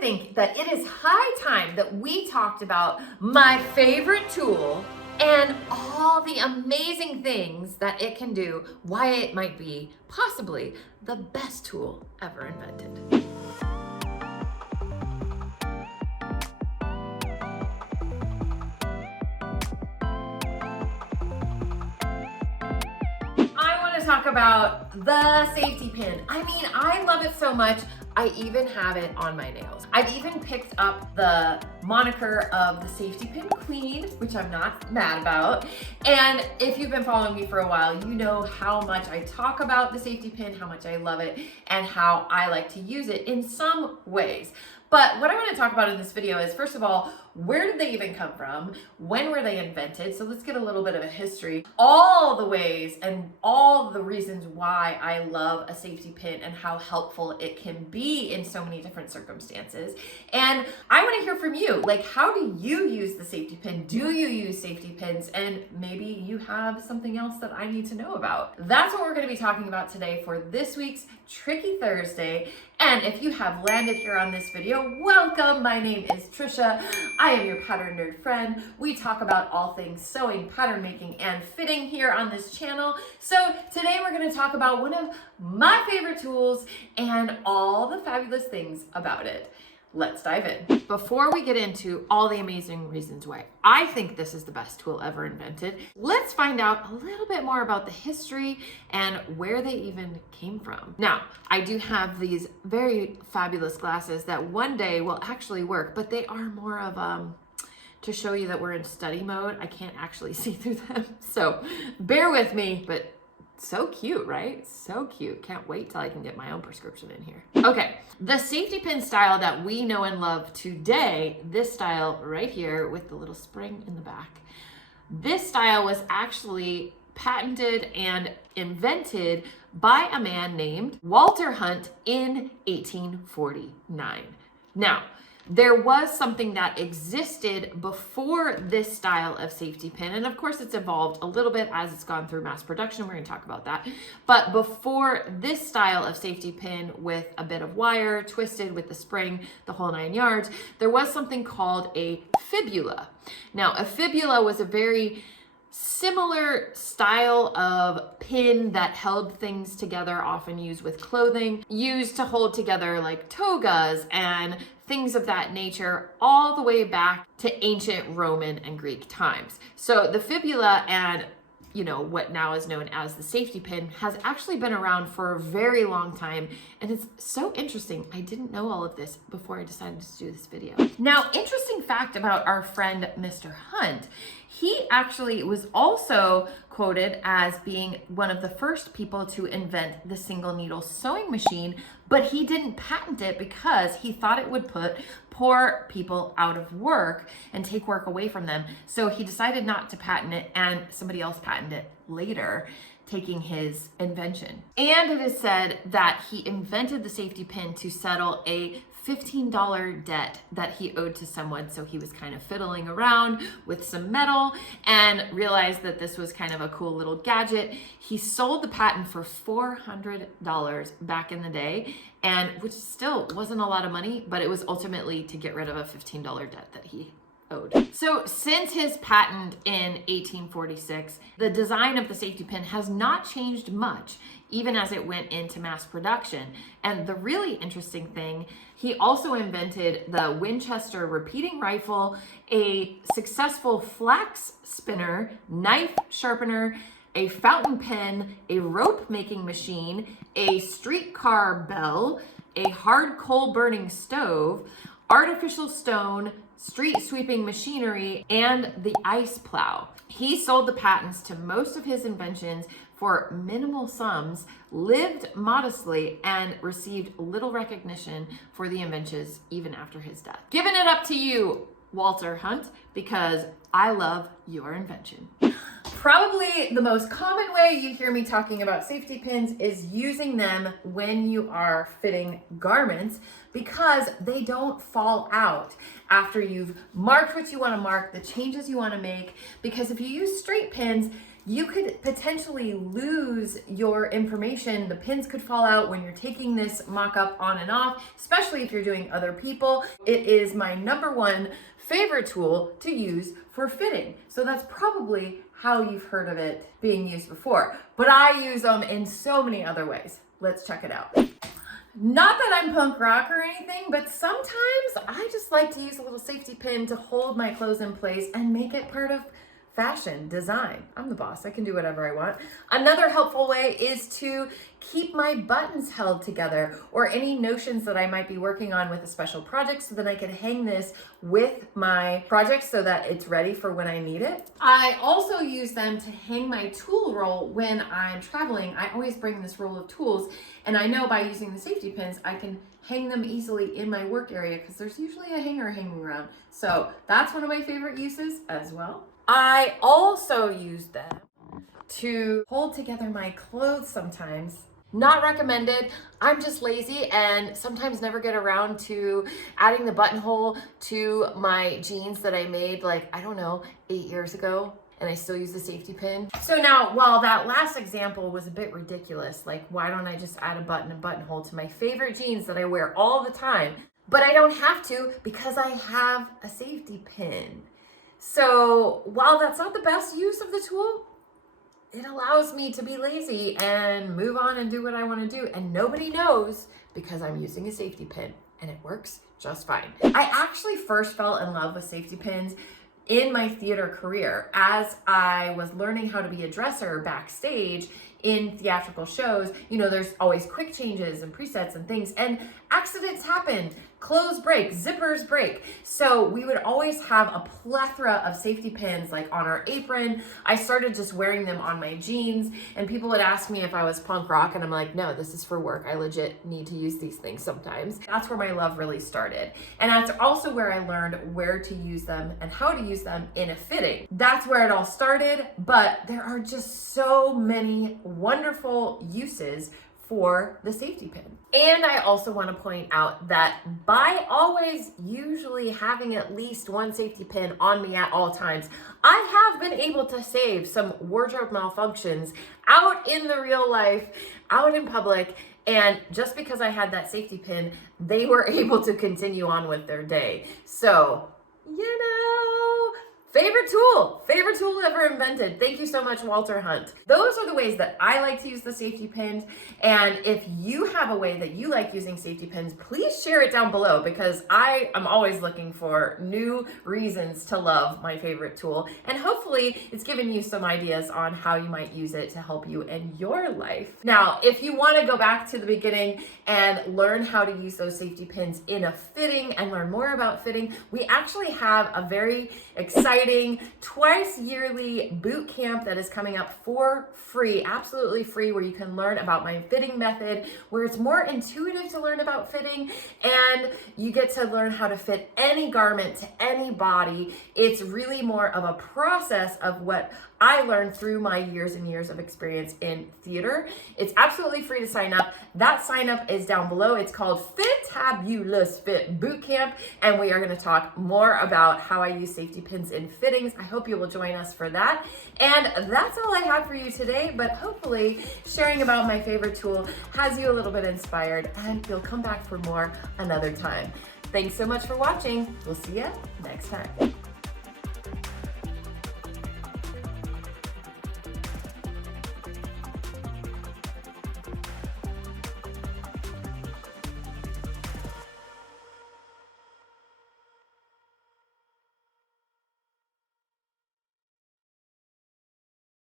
think that it is high time that we talked about my favorite tool and all the amazing things that it can do, why it might be possibly the best tool ever invented. Talk about the safety pin. I mean, I love it so much. I even have it on my nails. I've even picked up the moniker of the safety pin queen, which I'm not mad about. And if you've been following me for a while, you know how much I talk about the safety pin, how much I love it, and how I like to use it in some ways. But what I want to talk about in this video is, first of all, where did they even come from? When were they invented? So let's get a little bit of a history. All the ways and all the reasons why I love a safety pin and how helpful it can be in so many different circumstances. And I want to hear from you. Like, how do you use the safety pin? Do you use safety pins? And maybe you have something else that I need to know about. That's what we're going to be talking about today for this week's Tricky Thursday. And if you have landed here on this video, welcome. My name is Trisha. I am your pattern nerd friend. We talk about all things sewing, pattern making, and fitting here on this channel. So today we're going to talk about one of my favorite tools and all the fabulous things about it. Let's dive in. Before we get into all the amazing reasons why I think this is the best tool ever invented, let's find out a little bit more about the history and where they even came from. Now, I do have these very fabulous glasses that one day will actually work, but they are more of to show you that we're in study mode. I can't actually see through them, so bear with me, but so cute, right? So cute. Can't wait till I can get my own prescription in here. Okay, the safety pin style that we know and love today, this style right here with the little spring in the back, this style was actually patented and invented by a man named Walter Hunt in 1849. Now, there was something that existed before this style of safety pin, and of course it's evolved a little bit as it's gone through mass production. We're going to talk about that. But before this style of safety pin with a bit of wire, twisted with the spring, the whole 9 yards, there was something called a fibula. Now, a fibula was a very similar style of pin that held things together, often used with clothing, used to hold together like togas and things of that nature, all the way back to ancient Roman and Greek times. So the fibula and what now is known as the safety pin has actually been around for a very long time. And it's so interesting. I didn't know all of this before I decided to do this video. Now, interesting fact about our friend, Mr. Hunt, he actually was also quoted as being one of the first people to invent the single needle sewing machine, but he didn't patent it because he thought it would put poor people out of work and take work away from them. So he decided not to patent it, and somebody else patented it later, taking his invention. And it is said that he invented the safety pin to settle a $15 debt that he owed to someone. So he was kind of fiddling around with some metal and realized that this was kind of a cool little gadget. He sold the patent for $400 back in the day, and which still wasn't a lot of money, but it was ultimately to get rid of a $15 debt that he owed. So since his patent in 1846, the design of the safety pin has not changed much, even as it went into mass production. And the really interesting thing, he also invented the Winchester repeating rifle, a successful flax spinner, knife sharpener, a fountain pen, a rope making machine, a streetcar bell, a hard coal burning stove, artificial stone, street sweeping machinery, and the ice plow. He sold the patents to most of his inventions for minimal sums, lived modestly, and received little recognition for the inventions even after his death. Giving it up to you, Walter Hunt, because I love your invention. Probably the most common way you hear me talking about safety pins is using them when you are fitting garments, because they don't fall out after you've marked what you want to mark, the changes you want to make. Because if you use straight pins, you could potentially lose your information. The pins could fall out when you're taking this mock-up on and off, especially if you're doing other people. It is my #1 favorite tool to use for fitting. So that's probably how you've heard of it being used before. But I use them in so many other ways. Let's check it out. Not that I'm punk rock or anything, but sometimes I just like to use a little safety pin to hold my clothes in place and make it part of fashion, design. I'm the boss, I can do whatever I want. Another helpful way is to keep my buttons held together, or any notions that I might be working on with a special project, so that I can hang this with my project so that it's ready for when I need it. I also use them to hang my tool roll when I'm traveling. I always bring this roll of tools, and I know by using the safety pins, I can hang them easily in my work area because there's usually a hanger hanging around. So that's one of my favorite uses as well. I also use them to hold together my clothes sometimes. Not recommended. I'm just lazy and sometimes never get around to adding the buttonhole to my jeans that I made, like, I don't know, 8 years ago, and I still use the safety pin. So now, while that last example was a bit ridiculous, like, why don't I just add a button and buttonhole to my favorite jeans that I wear all the time? But I don't have to because I have a safety pin. So while that's not the best use of the tool, it allows me to be lazy and move on and do what I want to do. And nobody knows because I'm using a safety pin, and it works just fine. I actually first fell in love with safety pins in my theater career as I was learning how to be a dresser backstage in theatrical shows. You know, there's always quick changes and presets and things, and accidents happen. Clothes break, zippers break. So we would always have a plethora of safety pins like on our apron. I started just wearing them on my jeans, and people would ask me if I was punk rock, and I'm like, no, this is for work. I legit need to use these things sometimes. That's where my love really started. And that's also where I learned where to use them and how to use them in a fitting. That's where it all started, but there are just so many wonderful uses for the safety pin. And I also want to point out that by always usually having at least one safety pin on me at all times, I have been able to save some wardrobe malfunctions out in the real life, out in public. And just because I had that safety pin, they were able to continue on with their day. So, you know, favorite tool ever invented. Thank you so much, Walter Hunt. Those are the ways that I like to use the safety pins. And if you have a way that you like using safety pins, please share it down below, because I am always looking for new reasons to love my favorite tool. And hopefully it's given you some ideas on how you might use it to help you in your life. Now, if you want to go back to the beginning and learn how to use those safety pins in a fitting and learn more about fitting, we actually have a very exciting twice yearly boot camp that is coming up for free, absolutely free, where you can learn about my fitting method, where it's more intuitive to learn about fitting, and you get to learn how to fit any garment to any body. It's really more of a process of what I learned through my years and years of experience in theater. It's absolutely free to sign up. That sign up is down below. It's called Fitabous Fit Bootcamp, and we are going to talk more about how I use safety pins in fittings. I hope you will join us for that. And that's all I have for you today, but hopefully sharing about my favorite tool has you a little bit inspired, and you'll come back for more another time. Thanks so much for watching. We'll see you next time.